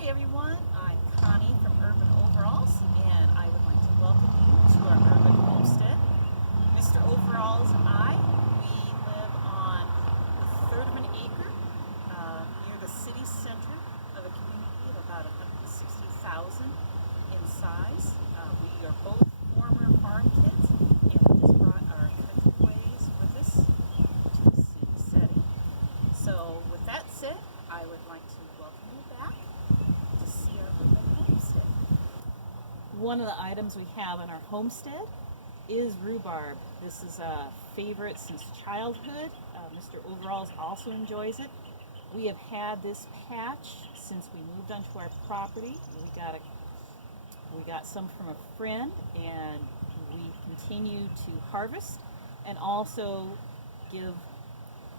Hi everyone, I'm Connie from Urban Overalls, and I would like to welcome you to our urban homestead. Mr. Overalls and I, we live on a third of an acre near the city center of a community of about 160,000 in size. We are both former farm kids, and we just brought our country ways with us to the city setting. So with that said, I would like to welcome you back to see our urban homestead. One of the items we have in our homestead is rhubarb. This is a favorite since childhood. Mr. Overalls also enjoys it. We have had this patch since we moved onto our property. We got some from a friend, and we continue to harvest and also give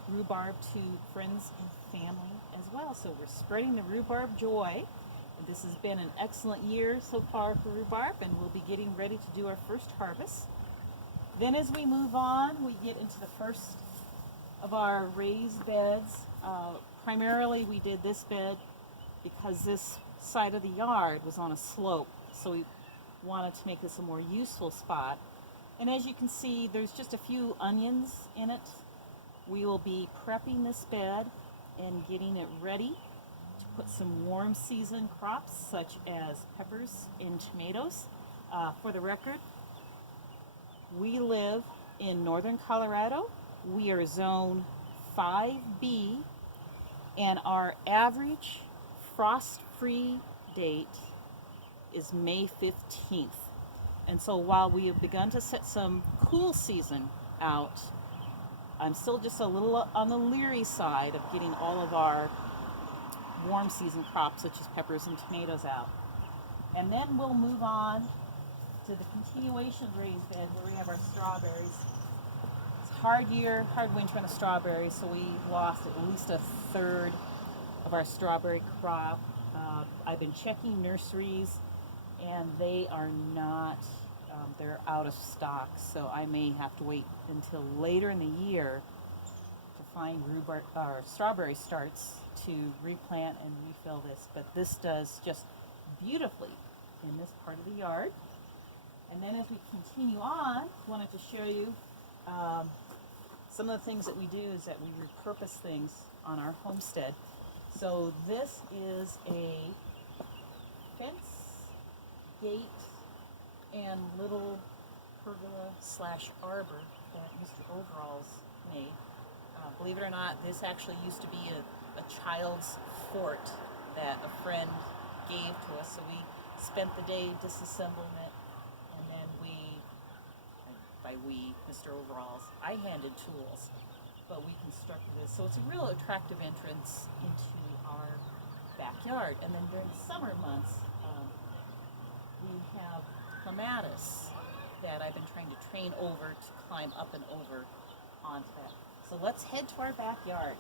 rhubarb to friends and family as well. So we're spreading the rhubarb joy. This has been an excellent year so far for rhubarb, and we'll be getting ready to do our first harvest. Then as we move on, we get into the first of our raised beds. Primarily we did this bed because this side of the yard was on a slope, so we wanted to make this a more useful spot. And as you can see, there's just a few onions in it. We will be prepping this bed and getting it ready to put some warm season crops such as peppers and tomatoes. For the record, we live in northern Colorado. We are zone 5B, and our average frost-free date is May 15th. And so while we have begun to set some cool season out, I'm still just a little on the leery side of getting all of our warm season crops such as peppers and tomatoes out. And then we'll move on to the continuation raised bed where we have our strawberries. It's a hard year, hard winter on the strawberries, so we lost at least a third of our strawberry crop. I've been checking nurseries, and they are not, they're out of stock, so I may have to wait until later in the year to find rhubarb or strawberry starts to replant and refill this. But this does just beautifully in this part of the yard. And then as we continue on, I wanted to show you some of the things that we do is that we repurpose things on our homestead. So this is a fence, gate, and little pergola / arbor that Mr. Overalls made. Believe it or not, this actually used to be a child's fort that a friend gave to us. So we spent the day disassembling it, and then Mr. Overalls, I handed tools, but we constructed this. So it's a real attractive entrance into our backyard. And then during the summer months, we have clematis that I've been trying to train over to climb up and over onto that. So let's head to our backyard.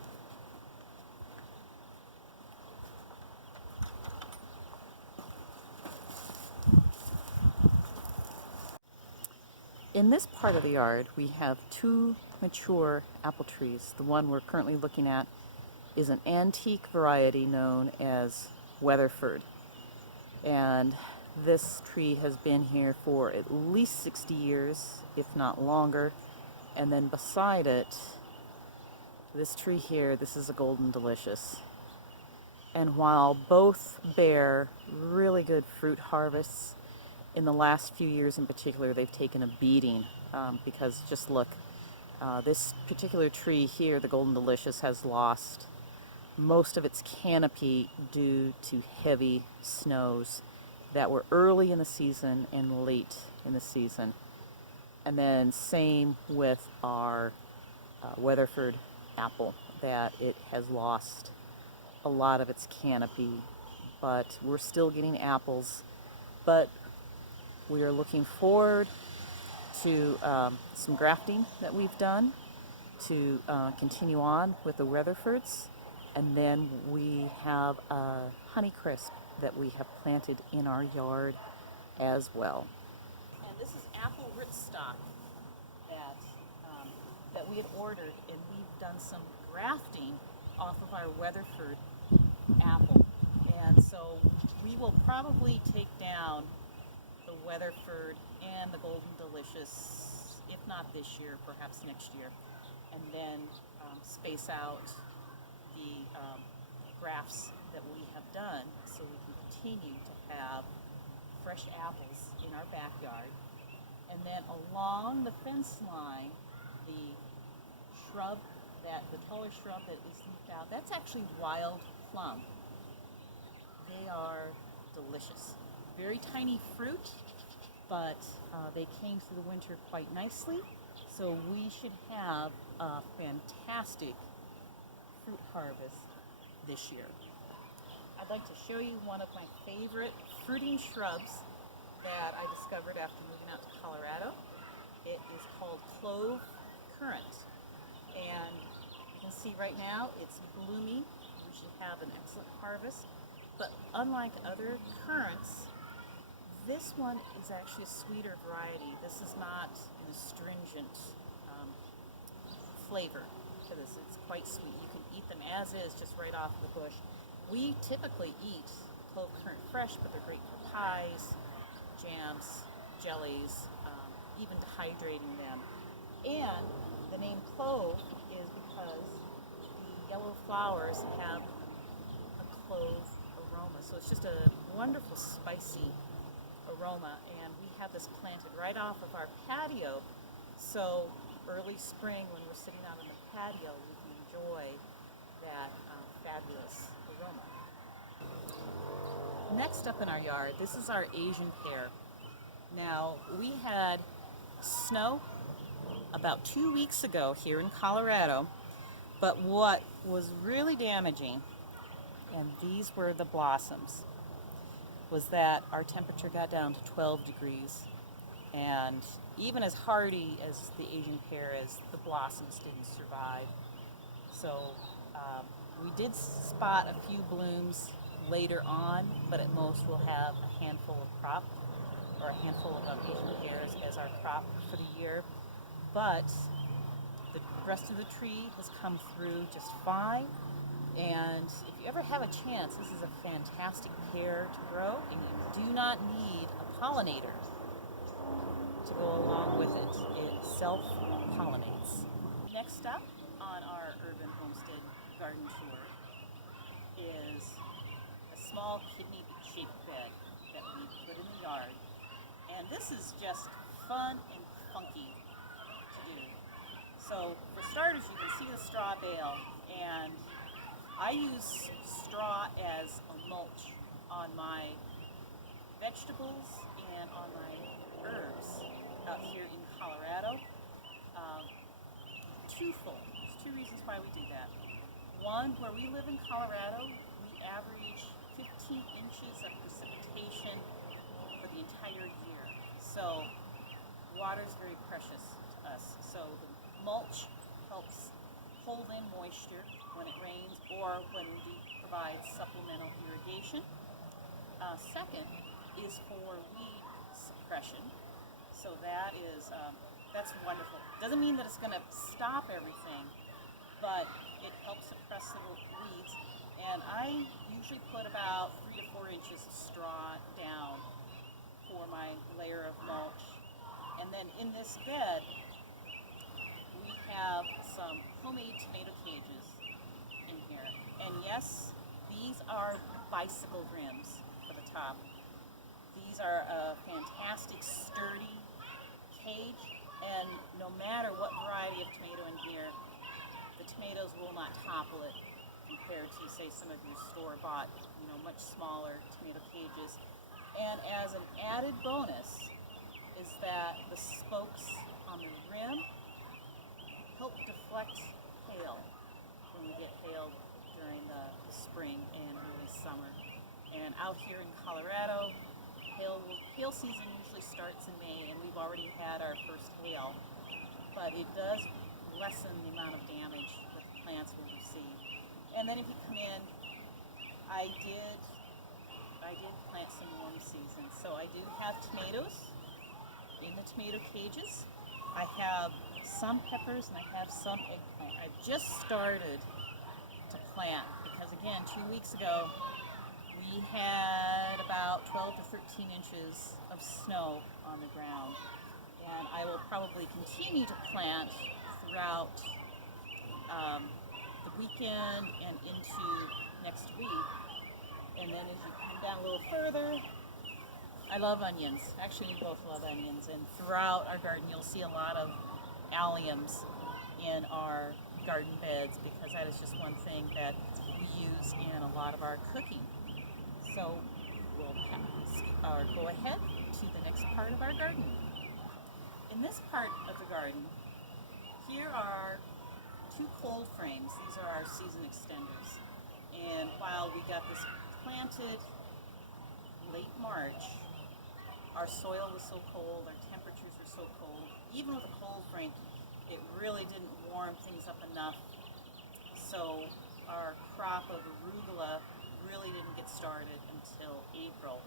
In this part of the yard, we have two mature apple trees. The one we're currently looking at is an antique variety known as Weatherford. And this tree has been here for at least 60 years, if not longer. And then beside it, this tree here, this is a Golden Delicious. And while both bear really good fruit harvests, in the last few years in particular, they've taken a beating because just look, this particular tree here, the Golden Delicious, has lost most of its canopy due to heavy snows that were early in the season and late in the season. And then same with our Weatherford apple, that it has lost a lot of its canopy, but we're still getting apples. But we are looking forward to some grafting that we've done to continue on with the Weatherfords. And then we have a Honeycrisp that we have planted in our yard as well. And this is apple rootstock that we had ordered, and we've done some grafting off of our Weatherford apple. And so probably take down the Weatherford and the Golden Delicious, if not this year, perhaps next year, and then space out the grafts that we have done so we can continue to have fresh apples in our backyard. And then along the fence line, the shrub, the taller shrub that is leafed out, that's actually wild plum. They are delicious. Very tiny fruit, but they came through the winter quite nicely. So we should have a fantastic fruit harvest this year. I'd like to show you one of my favorite fruiting shrubs that I discovered after moving out to Colorado. It is called clove currant, and you can see right now it's blooming. We should have an excellent harvest, but unlike other currants, this one is actually a sweeter variety. This is not an astringent flavor to this. It's quite sweet. You can eat them as is, just right off the bush. We typically eat clove currant fresh, but they're great for pies, jams, jellies, even dehydrating them. And the name clove is because the yellow flowers have a clove aroma. So it's just a wonderful spicy aroma, and we have this planted right off of our patio. So early spring, when we're sitting out on the patio, we can enjoy that fabulous aroma. Next up in our yard, this is our Asian pear. Now, we had snow about 2 weeks ago here in Colorado, but what was really damaging, and these were the blossoms, was that our temperature got down to 12 degrees. And even as hardy as the Asian pear is, the blossoms didn't survive. So we did spot a few blooms later on, but at most we'll have a handful of crop, or a handful of Asian pears as our crop for the year. But the rest of the tree has come through just fine. And if you ever have a chance, this is a fantastic pear to grow, and you do not need a pollinator to go along with it. It self-pollinates. Next up on our urban homestead garden tour is a small kidney-shaped bed that we put in the yard. And this is just fun and funky to do. So for starters, you can see the straw bale, and I use straw as a mulch on my vegetables and on my herbs out here in Colorado. Twofold. There's two reasons why we do that. One, where we live in Colorado, we average 15 inches of precipitation for the entire year. So water is very precious to us. So the mulch helps hold in moisture when it rains or when we provide supplemental irrigation. Second is for weed suppression. So that is that's wonderful. Doesn't mean that it's going to stop everything, but it helps suppress the weeds. And I usually put about 3 to 4 inches of straw down for my layer of mulch. And then in this bed, we have some homemade tomato cages in here. And yes, these are bicycle rims for the top. These are a fantastic, sturdy cage, and no matter what variety of tomato in here, the tomatoes will not topple it compared to, say, some of your store-bought, much smaller tomato cages. And as an added bonus is that the spokes on the rim help deflect hail when we get hail during the spring and early summer. And out here in Colorado, hail season usually starts in May, and we've already had our first hail, but it does lessen the amount of damage that the plants will receive. And then if you come in, I did plant some warm season, so I do have tomatoes in the tomato cages. I have some peppers and I have some eggplant. I've just started to plant because, again, 2 weeks ago we had about 12 to 13 inches of snow on the ground. And I will probably continue to plant throughout the weekend and into next week. And then as you come down a little further, I love onions. Actually, we both love onions. And throughout our garden, you'll see a lot of alliums in our garden beds because that is just one thing that we use in a lot of our cooking. So we'll go ahead to the next part of our garden. In this part of the garden, here are 2 cold frames. These are our season extenders. And while we got this planted late March, our soil was so cold, our temperatures were so cold. Even with a cold frame, it really didn't warm things up enough. So our crop of arugula really didn't get started until April.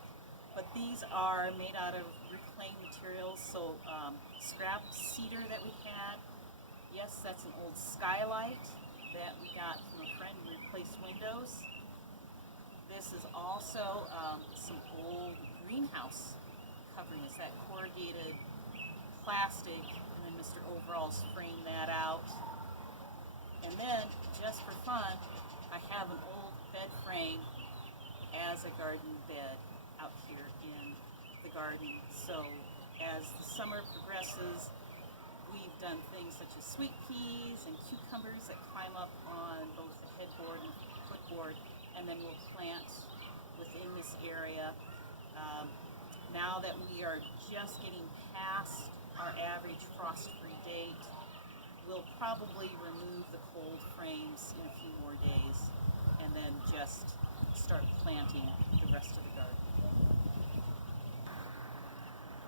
But these are made out of reclaimed materials, so scrap cedar that we had. Yes, that's an old skylight that we got from a friend who replaced windows. This is also some old greenhouse coverings, that corrugated plastic, and then Mr. Overalls framed that out. And then, just for fun, I have an old bed frame as a garden bed out here in the garden. So as the summer progresses, we've done things such as sweet peas and cucumbers that climb up on both the headboard and footboard, and then we'll plant within this area. Now that we are just getting past our average frost-free date, we'll probably remove the cold frames in a few more days and then just start planting the rest of the garden.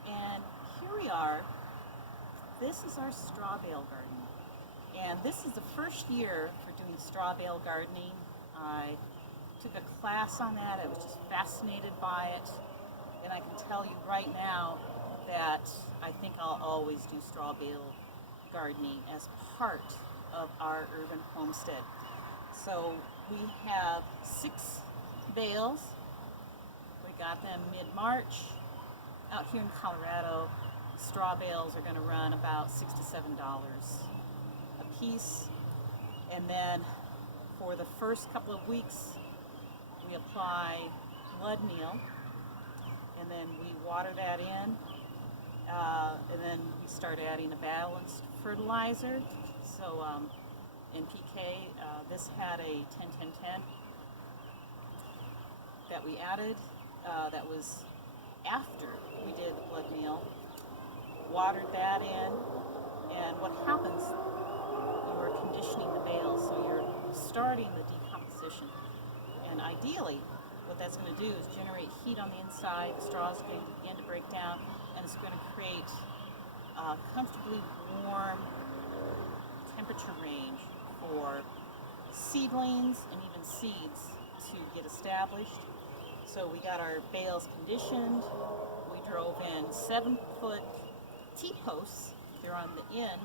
And here we are. This is our straw bale garden. And this is the first year for doing straw bale gardening. I took a class on that. I was just fascinated by it. And I can tell you right now that I think I'll always do straw bale gardening as part of our urban homestead. So we have 6 bales. We got them mid-March. Out here in Colorado, straw bales are going to run about $6 to $7 a piece. And then for the first couple of weeks, we apply blood meal, and then we water that in, and then we start adding a balanced fertilizer. So NPK, this had a 10-10-10 that we added. That was after we did the blood meal. Watered that in, and what happens, you are conditioning the bales, so you're starting the decomposition. And ideally, what that's going to do is generate heat on the inside. The straw is going to begin to break down, and it's going to create a comfortably warm temperature range for seedlings and even seeds to get established. So we got our bales conditioned. We drove in 7-foot T-posts. They're on the end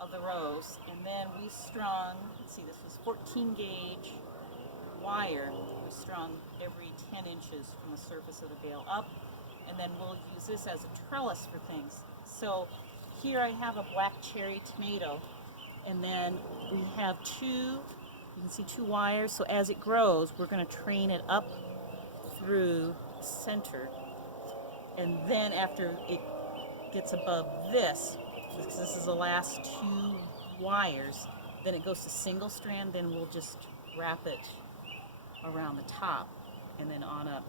of the rows, and then we strung, let's see, this was 14 gauge wire. We strung every 10 inches from the surface of the bale up, and then we'll use this as a trellis for things. So here I have a black cherry tomato, and then we have you can see 2 wires, so as it grows, we're going to train it up through the center, and then after it gets above this, because this is the last 2 wires, then it goes to single strand, then we'll just wrap it around the top and then on up.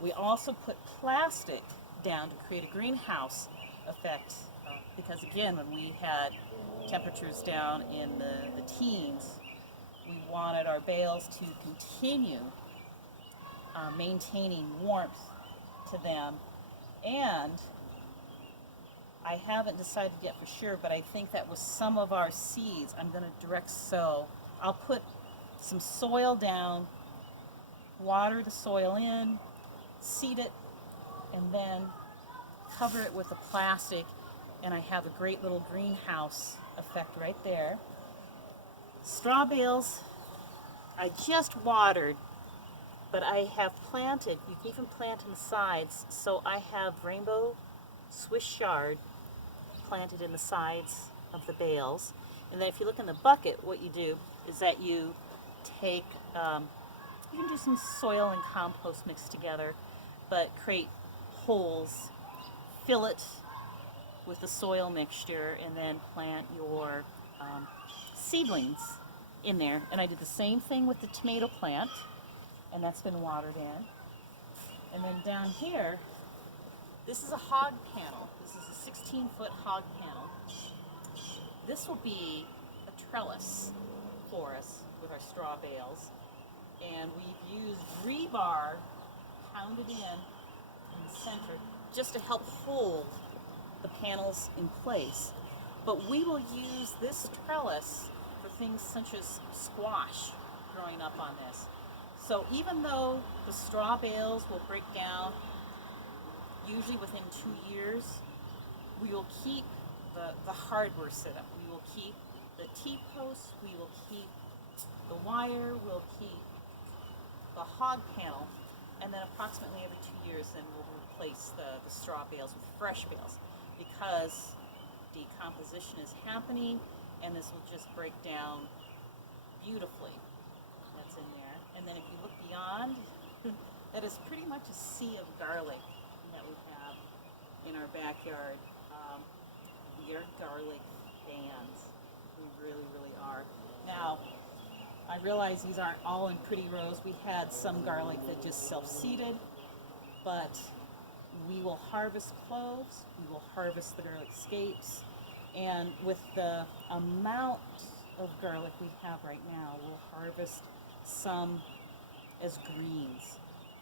We also put plastic down to create a greenhouse effect, because again, when we had temperatures down in the teens, we wanted our bales to continue maintaining warmth to them. And I haven't decided yet for sure, but I think that with some of our seeds, I'm going to direct sow. I'll put some soil down, water the soil in, seed it, and then cover it with the plastic, and I have a great little greenhouse effect right there. Straw bales, I just watered, But I have planted, you can even plant in the sides, so I have rainbow Swiss chard planted in the sides of the bales. And then if you look in the bucket, what you do is that you take, you can do some soil and compost mixed together, but create holes, fill it with the soil mixture, and then plant your seedlings in there. And I did the same thing with the tomato plant, and that's been watered in. And then down here, this is a hog panel. This is a 16-foot hog panel. This will be a trellis for us with our straw bales. And we've used rebar pounded in the center just to help hold the panels in place. But we will use this trellis for things such as squash growing up on this. So even though the straw bales will break down usually within 2 years, we will keep the hardware set up. We will keep the T-posts, we will keep the wire, we'll keep the hog panel, and then approximately every 2 years then we'll replace the straw bales with fresh bales, because decomposition is happening and this will just break down beautifully. That's in there. And then if you look beyond, that is pretty much a sea of garlic that we have in our backyard. We are garlic fans. We really, really are. Now, I realize these aren't all in pretty rows. We had some garlic that just self-seeded, but we will harvest cloves, we will harvest the garlic scapes, and with the amount of garlic we have right now, we'll harvest some as greens,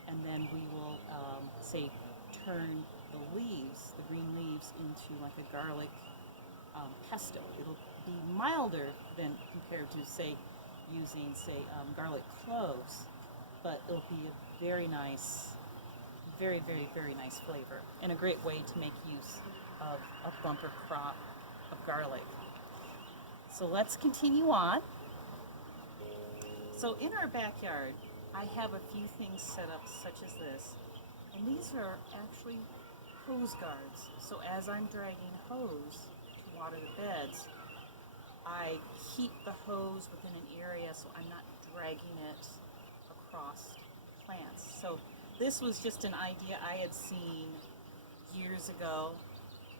and then we will, say, turn the leaves, the green leaves, into like a garlic pesto. It'll be milder than compared to, say, using, say, garlic cloves, but it'll be a very nice, very, very, very nice flavor, and a great way to make use of a bumper crop of garlic. So let's continue on. So in our backyard, I have a few things set up such as this, and these are actually hose guards. So as I'm dragging hose to water the beds, I keep the hose within an area so I'm not dragging it across plants. So this was just an idea I had seen years ago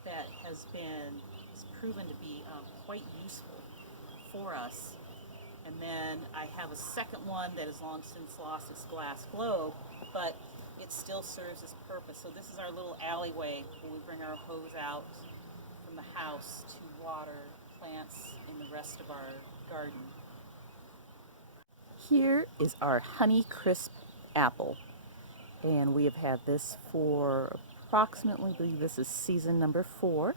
that has proven to be quite useful for us. And then I have a second one that has long since lost its glass globe, but it still serves its purpose. So this is our little alleyway where we bring our hose out from the house to water plants in the rest of our garden. Here is our Honey Crisp apple, and we have had this for approximately, I believe this is season number 4,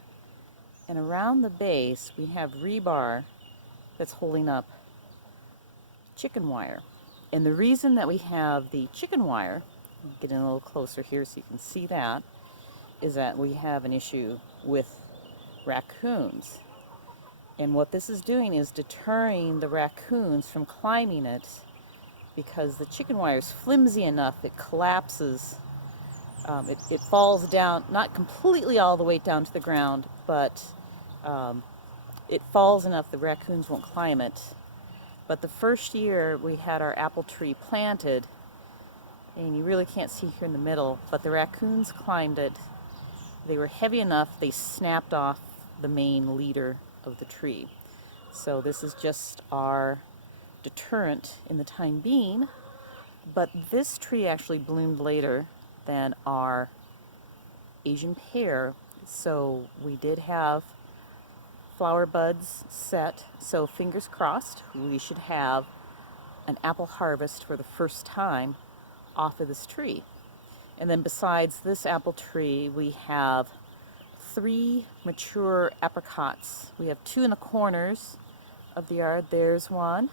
and around the base we have rebar that's holding up chicken wire. And the reason that we have the chicken wire, get in a little closer here so you can see that, is that we have an issue with raccoons. And what this is doing is deterring the raccoons from climbing it, because the chicken wire is flimsy enough, it collapses, it falls down, not completely all the way down to the ground, but it falls enough the raccoons won't climb it. But the first year we had our apple tree planted, and you really can't see here in the middle, but the raccoons climbed it. They were heavy enough, they snapped off the main leader of the tree. So this is just our deterrent in the time being, but this tree actually bloomed later than our Asian pear, so we did have flower buds set, so fingers crossed we should have an apple harvest for the first time off of this tree. And then besides this apple tree, we have 3 mature apricots. We have 2 in the corners of the yard. There's one.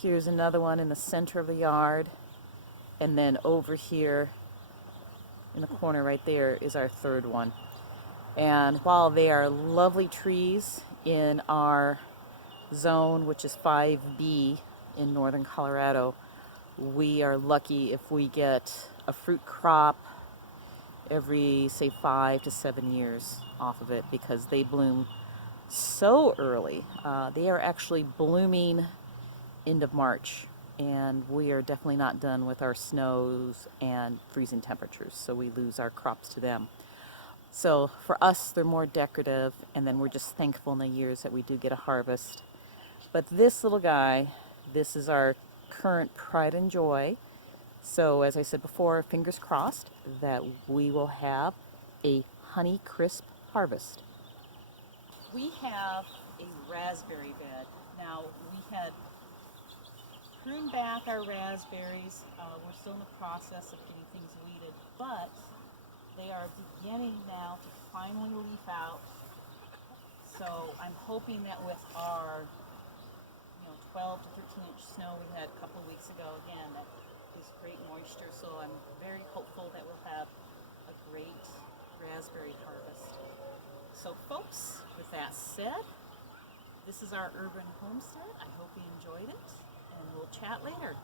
Here's another one in the center of the yard. And then over here in the corner right there is our 3rd one. And while they are lovely trees in our zone, which is 5B in northern Colorado, We are lucky if we get a fruit crop every, say, 5 to 7 years off of it, because they bloom so early. They are actually blooming end of March, and we are definitely not done with our snows and freezing temperatures, so we lose our crops to them. So for us, they're more decorative, and then we're just thankful in the years that we do get a harvest. But this little guy, this is our current pride and joy. So as I said before, fingers crossed that we will have a honey crisp harvest. We have a raspberry bed. Now, we had pruned back our raspberries. We're still in the process of getting things weeded, but they are beginning now to finally leaf out. So I'm hoping that with our 12 to 13 inch snow we had a couple of weeks ago, again, that is great moisture. So I'm very hopeful that we'll have a great raspberry harvest. So folks, with that said, this is our urban homestead. I hope you enjoyed it, and we'll chat later.